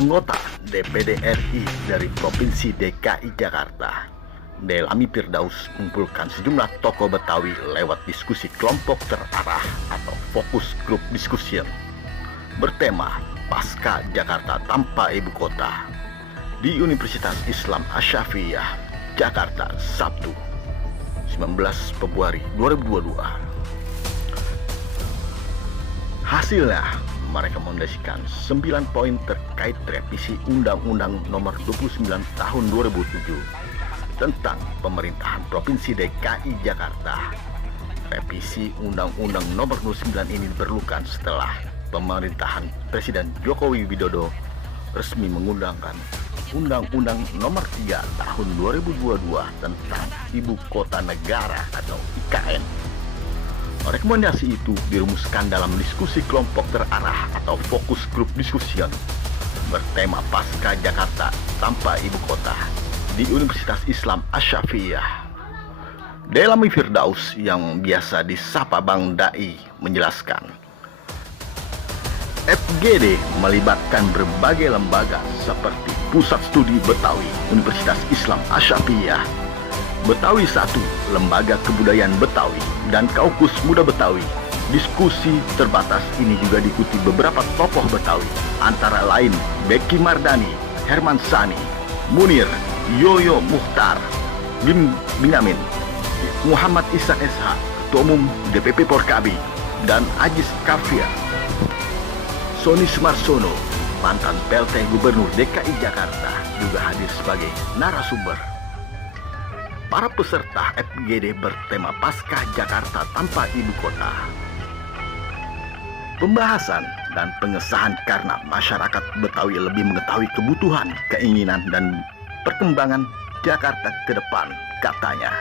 anggota DPD RI dari Provinsi DKI Jakarta, Delami Firdaus mengumpulkan sejumlah tokoh Betawi lewat diskusi kelompok terarah atau fokus group discussion bertema Pasca Jakarta Tanpa Ibu Kota di Universitas Islam Asy-Syafi'iyah, Jakarta, Sabtu 19 Februari 2022. Hasilnya merekomendasikan 9 poin terkait revisi Undang-Undang Nomor 29 Tahun 2007 tentang Pemerintahan Provinsi DKI Jakarta. Revisi Undang-Undang Nomor 29 ini diperlukan setelah pemerintahan Presiden Joko Widodo resmi mengundangkan Undang-Undang Nomor 3 Tahun 2022 tentang Ibu Kota Negara atau IKN. Rekomendasi itu dirumuskan dalam diskusi kelompok terarah atau fokus group discussion bertema Pasca Jakarta Tanpa Ibu Kota di Universitas Islam Asy-Syafi'iyah. Delami Firdaus yang biasa disapa Bang Dai menjelaskan, FGD melibatkan berbagai lembaga seperti Pusat Studi Betawi Universitas Islam Asy-Syafi'iyah, Betawi 1, Lembaga Kebudayaan Betawi, dan Kaukus Muda Betawi. Diskusi terbatas ini juga diikuti beberapa tokoh Betawi, antara lain Beki Mardani, Herman Sani, Munir, Yoyo Mukhtar, Binyamin, Muhammad Ihsan SH, Ketua Umum DPP Porkabi, dan Ajis Kafia. Sony Sumarsono, mantan PLT Gubernur DKI Jakarta, juga hadir sebagai narasumber. Para peserta FGD bertema Pasca Jakarta Tanpa Ibu Kota. Pembahasan dan pengesahan karena masyarakat Betawi lebih mengetahui kebutuhan, keinginan, dan perkembangan Jakarta ke depan, katanya.